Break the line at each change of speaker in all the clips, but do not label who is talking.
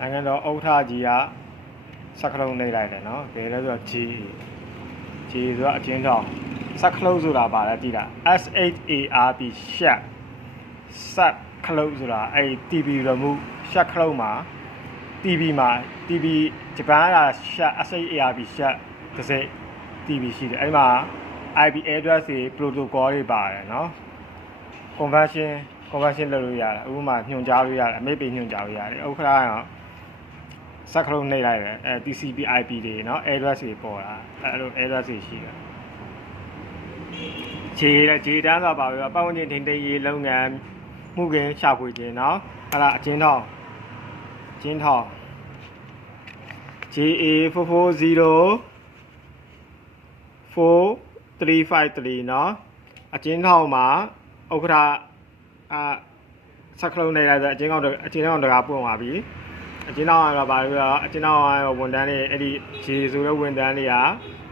နိုင်ငံတော်ဥက္ကဋ္ဌကြီးကစက္ကလုံးနှိပ်လိုက်တယ်နော်ဘယ်လဲဆိုတော့ G G ဆိုတော့အချင်းတော်စက္ကလုံးဆိုတာပါလဲတိလား S H A R P ရှက်စက်ခလုတ်ဆိုတာအဲ့ TV remote ရှက်ခလုတ်မှာ TV မှာ TV ဂျပန်ကရှက် S H A R P ရှက်တစ်စိတ် TV ရှိတယ်အဲ့ဒီမှာ IP address တွေ protocol တွေပါတယ်နော် conversion conversion လုပ်လို့ရတယ်ဥပမာညွှန်ကြားလို့ရတယ်အမိတ်ပေးညွှန်ကြားလို့ရတယ်ဥက္ခရာရော စက်ခလုံးနှိပ်လိုက်တယ်အဲ TCP IP တွေเนาะ address တွေပေါ်လာအဲလို address တွေရှိတယ်ခြေတဲ့ခြေတန်းဆိုပါပြီးတော့ပတ်ဝန်းကျင်ထိန်းသိမ်းရေးလုပ်ငန်းမှုကင်းရှာဖွေခြင်းเนาะအဲ့ဒါအချင်းထောင်းအချင်းထောင်း GA440 4353เนาะအချင်းထောင်းမှာဥက္ခရာအာစက်ကလုံးနေလိုက်ဆိုအချင်းကောင်းအချင်းကောင်းတကာပွင့်သွားပြီ အချင်းနောက်ကပါလို့အချင်းနောက်ကဝန်တန်းတွေအဲ့ဒီရေဆိုတဲ့ဝန်တန်းတွေက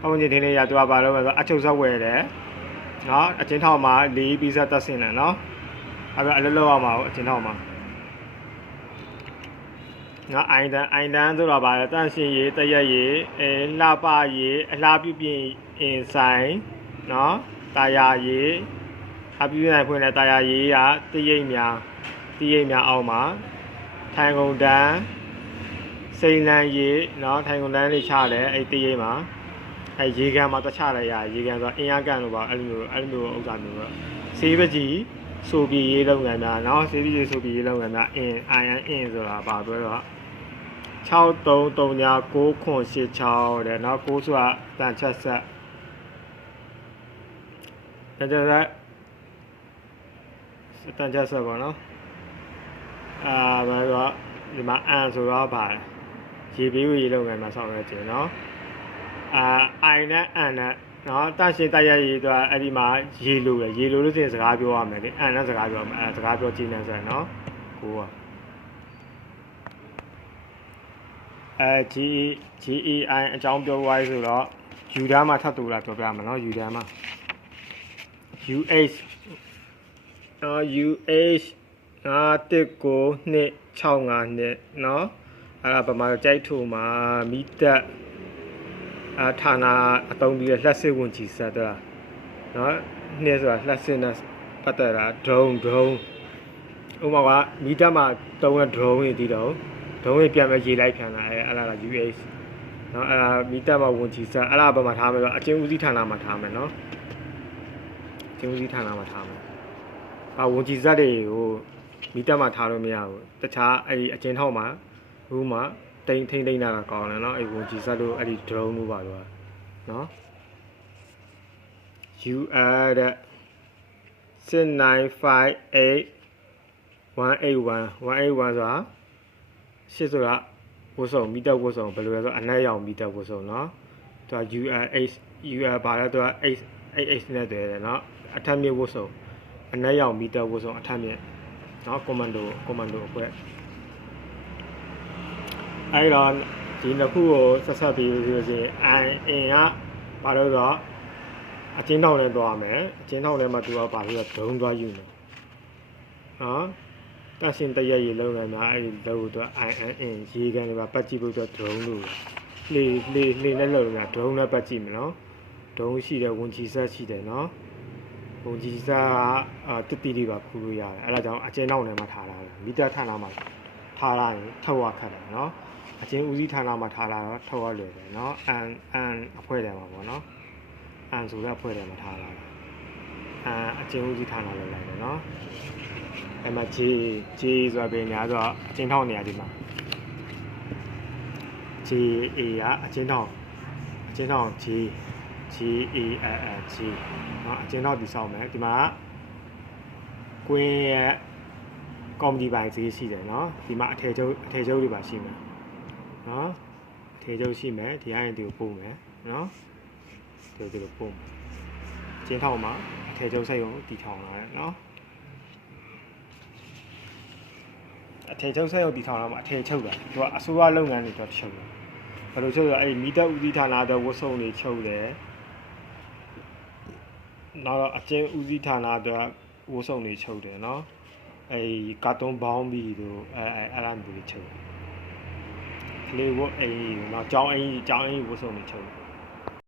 ပုံစံထင်းလေးကသူကပါလို့ဆိုတော့အချုပ်ဆက်ဝယ်တယ်နော်အချင်းထောက်မှာ၄ပီဇာတက်ဆင်တယ်နော်အဲ့တော့အလုပ်လုပ်ရမှာကိုအချင်းထောက်မှာနော်အိုင်တန်အိုင်တန်ဆိုတော့ဗာလဲတန့်ရှင်ရေတရက်ရေအဲလှပရေအလှပြုပြင်အင်ဆိုင်နော်တာယာရေအပြုပြင်ဖွင့်လဲတာယာရေကတရိပ်များတရိပ်များအောက်မှာထိုင်ကုန်တန်း စိန်လန်းရေးနော်ထိုင်ကုန်တန်းလေးချတယ်အဲ့တရိပ်မှာအဲ့ရေကန်မှာတခြားလိုက်ရရေကန်ဆိုအင်အားကန်လို့ပါအဲ့လိုမျိုးအဲ့လိုမျိုးဥစ္စာမျိုးတော့စေးပကြီးဆိုပြီးရေးလုပ်ငန်းများနော်စေးပကြီးဆိုပြီးရေးလုပ်ငန်းများအင် IN အင်ဆိုတာပါပြောတော့633986တဲ့နော်6ဆိုတာတန်ချက်ဆက်တန်ချက်ဆက်တန်ချက်ဆက်ပေါ့နော်အာဘာလို့ဒီမှာအန်ဆိုတော့ပါတယ် ရေပေးဝေးလုပ်ငန်းမှာဆောင်ရွက်ခြင်းနော်အာအိုင်နဲ့အန်နဲ့နော်တန့်ရှင်းတိုက်ရရေးတော့အဲ့ဒီမှာရေလိုရရေလိုလို့ဆိုရင်စကားပြောရမယ်လေအန်နဲ့စကားပြောရမယ်အဲစကားပြောကြည့်နေဆိုရင်နော်ကိုကအဲ G G E I အကြောင်းပြောသွားဆိုတော့ယူတန်းမှာထပ်တူလာပြောပြမယ်နော်ယူတန်းမှာ UH နော် UH ငါတစ်ကိုနှစ်65နှစ်နော် အဲ့ဒါပမာကြိုက်ထူမှာမိတက်အဌာနအသုံးပြီးလက်စစ်ဝင်ကြီးဆက်တာနော်နှစ်ဆိုတာလက်စစ်နဲ့ပတ်သက်တာဒရုန်းဒရုန်းဥပမာကမိတက်မှာတုံးတဲ့ဒရုန်းတွေဒီတော့ဒရုန်းတွေပြန်မဲ့ရေးလိုက်ပြန်လာအဲအဲ့ဒါက UH နော်အဲ့ဒါမိတက်မှာဝင်ကြီးဆက်အဲ့ဒါဘယ်မှာထားမလဲဆိုအချင်းဦးစီးဌာနမှာထားမယ်နော်အချင်းဦးစီးဌာနမှာထားမယ်အာဝင်ကြီးဆက်တွေကိုမိတက်မှာထားလို့မရဘူးတခြားအဲ့ဒီအချင်းထောက်မှာ ဥပမာတိန်ထိမ့်ထိမ့်တာကောင်းတယ်နော်အဲ့ဝင်ကြီးဆက်လို့အဲ့ဒီ drone လို့ပါတော့နော် UR တဲ့6958 181 181ဆိုတာရှစ်ဆိုတာဝတ်စုံမီတာဝတ်စုံဘယ်လိုလဲဆိုအနက်ရောင်မီတာဝတ်စုံเนาะသူက URH UR ဘာလဲသူက H HH နဲ့တည်းတယ်เนาะအထက်မြင့်ဝတ်စုံအနက်ရောင်မီတာဝတ်စုံအထက်မြင့်เนาะကွန်မန်ဒိုကွန်မန်ဒိုအဖွဲ့ အဲ့တော့ဒီနှစ်ခုကိုဆက်ဆက်ပြီးဆိုရင် IN ကဘာလို့ဆိုတော့အချင်းထောင်နဲ့သွားမယ်အချင်းထောင်ထဲမှာသူကဘာလို့ဆိုတော့ဒုံသွားယူမယ်နော်တရှင်တရက်ရေလုံးလည်းများအဲ့ဒီလုံးတော့ INN ရေကန်တွေပါပတ်ကြည့်ဖို့တော့ဒရုန်းလို့လေလေလေနဲ့လုံးများဒရုန်းနဲ့ပတ်ကြည့်မယ်နော်ဒရုန်းရှိတယ်ဝန်ချီဆက်ရှိတယ်နော်ဝန်ချီဆက်ကအာတတိတွေပါခူးလို့ရတယ်အဲ့ဒါကြောင့်အကျဉ်းနောက်ထဲမှာထားလာတယ်မီတာဌာနမှာထားလာရင်ထောက်ဝခတ်တယ်နော် အကျဉ်းဦးစီးဌာနမှာထားလာတော့ထောက်ဝလွယ်တယ်နော်အန်အန်အဖွဲ့တယ်မှာပေါ့နော်အန်ဆိုတဲ့အဖွဲ့တယ်မှာထားလာတယ်အာအကျဉ်းဦးစီးဌာနလောက်လိုက်တယ်နော် အဲ့မှာ J J ဆိုတာပဲညာဆိုတော့အချင်းထောင်းနေရာဒီမှာ J A ကအချင်းထောင်းအချင်းထောင်း J J A L L J เนาะအချင်းထောင်းဒီဆောက်မယ်ဒီမှာကွင်းရဲ့ကော်မတီပိုင်းဈေးရှိတယ်เนาะဒီမှာအထည်ချုပ်အထည်ချုပ်တွေပါရှိမယ် နော်ထေချုပ်ရှိမယ်ဒီအရင်သူပို့မယ်နော်ဒီလိုပို့မယ်ကျင်းထောက်မှာအထေချုပ်စိတ်ကိုတီထောင်လာတယ်နော်အထေချုပ်စိတ်ကိုတီထောင်လာမှာအထေချုပ်တာသူကအစိုးရလုပ်ငန်းတွေတော့ချုပ်တယ်ဘယ်လိုချုပ်လဲအဲ့ဒီမိတက်ဦးစီးဌာနတော့ဝတ်စုံတွေချုပ်တယ်နောက်တော့အကျဉ်းဦးစီးဌာနတော့ဝတ်စုံတွေချုပ်တယ်နော်အဲကာတွန်းဘောင်းပြီးတို့အဲအဲ့အဲ့အဲ့လိုမျိုးချုပ်တယ် ကလေးဝတ်အိမ်ကြီးနော်ကြောင်းအိမ်ကြီးကြော